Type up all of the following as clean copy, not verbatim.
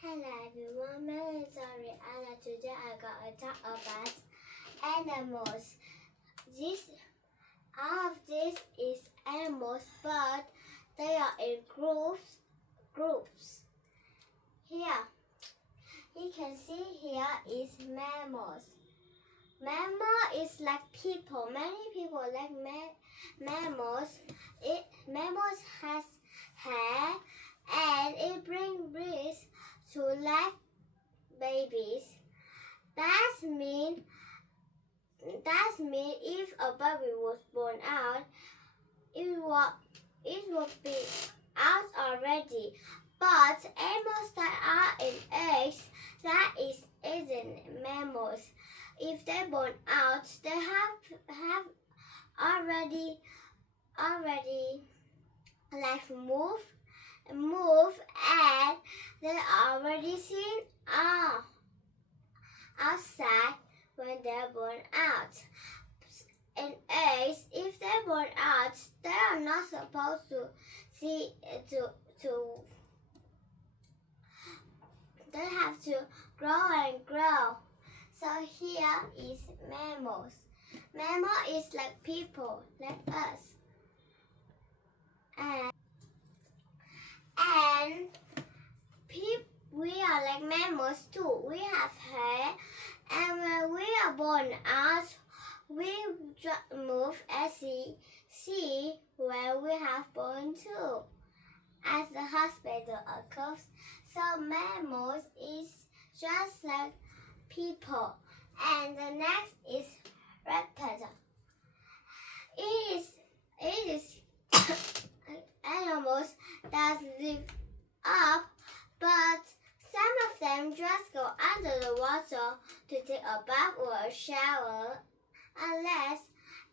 Hello everyone, my name is Ariana. Today I got to talk about animals. All of this is animals, but they are in groups. Here, you can see here is mammals. Mammal is like people. Many people like mammals. Mammals has hair and it brings breeze to live babies. That means if a baby was born out, it will be out already. But animals that are in eggs, that isn't mammals. If they're born out, they have already like move and they already seen outside when they're born out. In eggs, if they're born out, they are not supposed to see they have to grow and grow. So here is mammals. Mammal is like people, like us. And we are like mammals too. We have hair, and when we are born out, we move as see where we have born too, as the hospital occurs. So mammals is just like people. And the next is reptile. It is animals that live up, but some of them just go under the water to take a bath or a shower, unless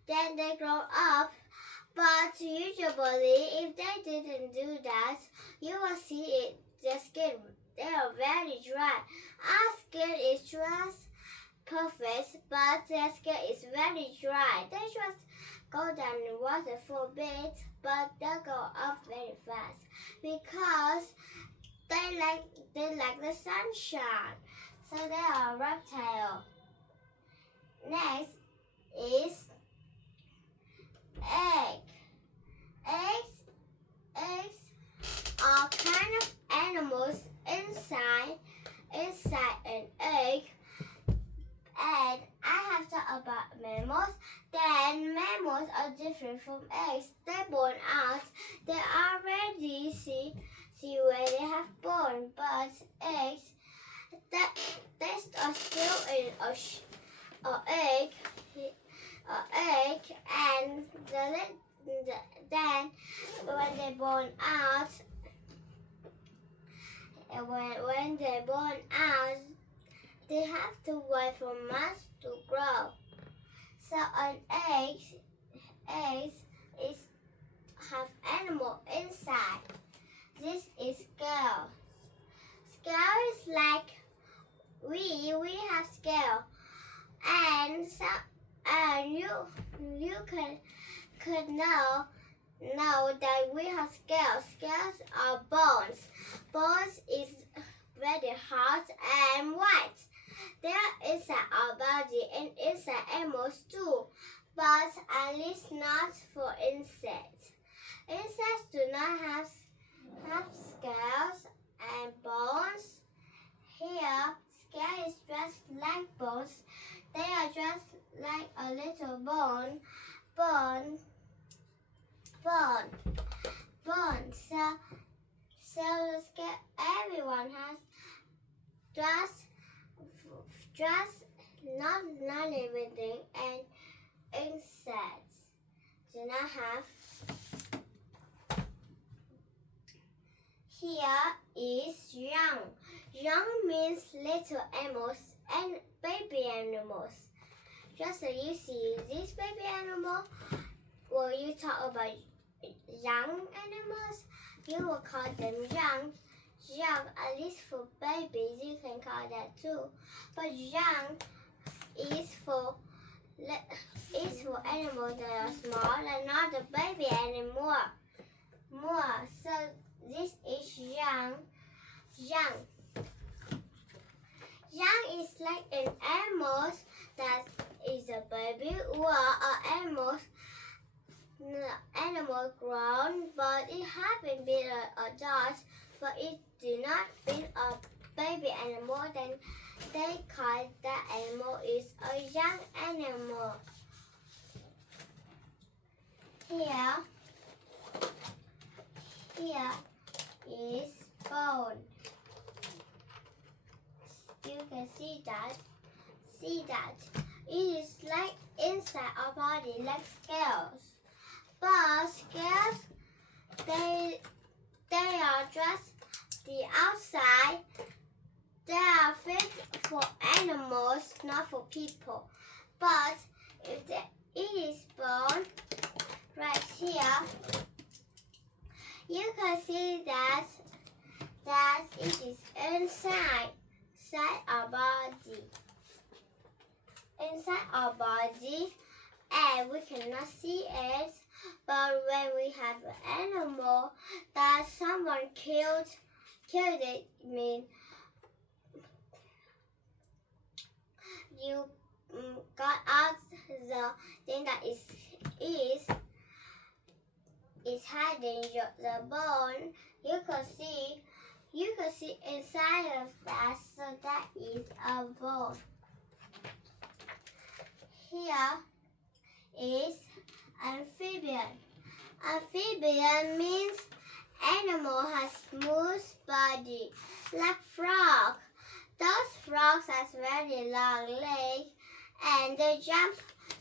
then they grow up. But usually, if they didn't do that, you will see it. Their skin, they are very dry. Our skin is just perfect, but their skin is very dry. They just go down in water for a bit, but they go up very fast because they like the sunshine. So they are reptile. Next is egg. Eggs are kind of animals inside an egg. And I have talked about mammals. Then mammals are different from eggs. They're born out. They already see where they have born. But eggs, they are still in a egg, and then when they're born out, they have to wait for months to grow. So an eggs have animal inside. This is scale. Scale is like we have scale, and you could know that we have scales. Scales are bones. Bones is very hard and white. There is our body and inside animals too, but at least not for insects. Insects do not have scales and bones. Here, scale is just like bones. They are just like a little bone. So the scale everyone has just not living and insects do not have. Here is young. Young means little animals and baby animals. Just so you see this baby animal, when you talk about young animals, you will call them young. Young, at least for babies, you can call that too. But young is for animals that are small and not a baby anymore. So this is young. Young is like an animal that is a baby or an animal grown, but it haven't been an adult, but it do not been a baby anymore, then they call that animal is a young animal. Here is bone. You can see that. It is like inside our body, like scales. But scales, they are just the outside. They are fit for animals, not for people. But if it is bone right here, you can see that it is inside our body. Inside our body, and we cannot see it. But when we have an animal that someone killed it, means you got out the thing that is hiding the bone. You can see inside of that, so that is a bone. Here is amphibian. Amphibian means animal has smooth body, like frog. Those frogs has very long legs and they jump.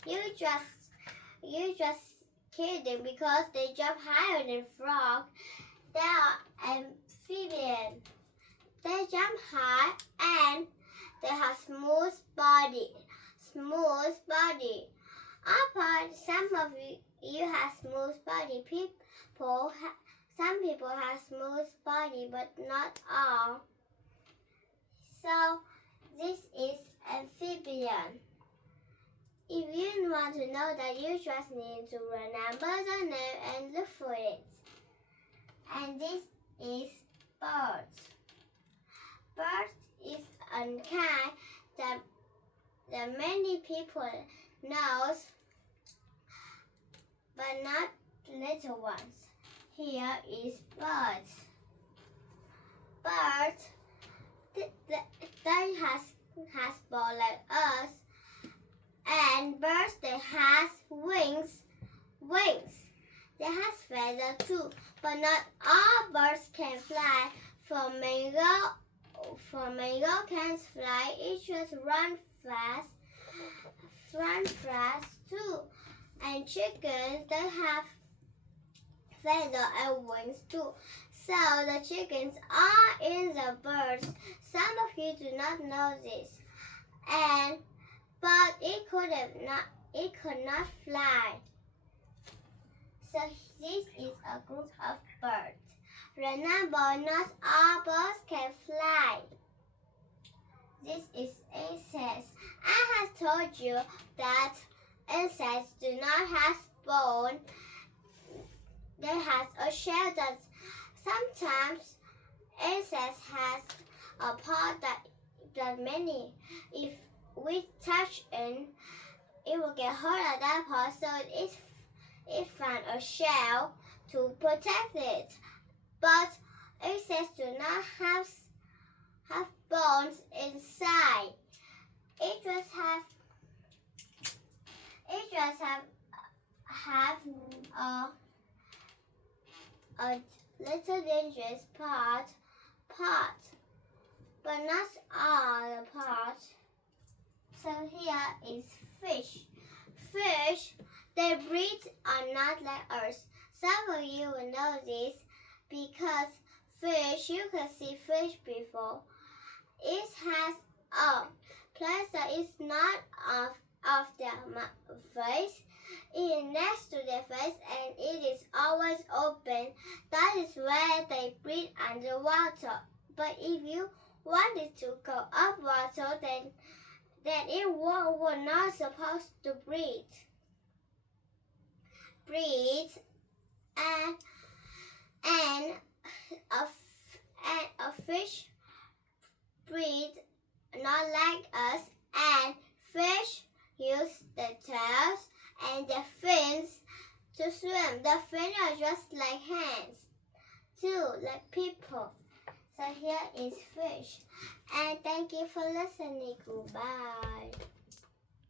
You just kill them because they jump higher than frog. They are amphibian. They jump high and they have smooth body. Apart, some of you have smooth body. Some people have smooth body, but not all. So this is amphibian. If you want to know that, you just need to remember the name and look for it. And this is birds. Birds is a kind that many people knows, but not little ones. Here is birds. Birds, they has ball like us, and birds they has wings. They has feather too, but not all birds can fly. Flamingo can fly. It just run fast too. And chickens, they have feather and wings too. So the chickens are in the birds. Some of you do not know this, but it could not fly. So this is a group of birds. Remember, not all birds can fly. This is insects. I have told you that insects do not have bone. They have a shell that sometimes insects has a part that many. If we touch it, it will get hurt at that part. So it found a shell to protect it. But insects do not have bones inside. It just have a little dangerous part, but not all the parts. So here is fish. Fish, their breeds are not like us. Some of you will know this because fish, you can see fish before. It has a place that is not of their face. It is next to their face and it is always open. That is where they breathe underwater. But if you wanted to go up water, then it will not supposed to breathe. And a fish breathe not like us, and fish use the tails and the fins to swim. The fins are just like hands, too, like people. So here is fish. And thank you for listening. Goodbye.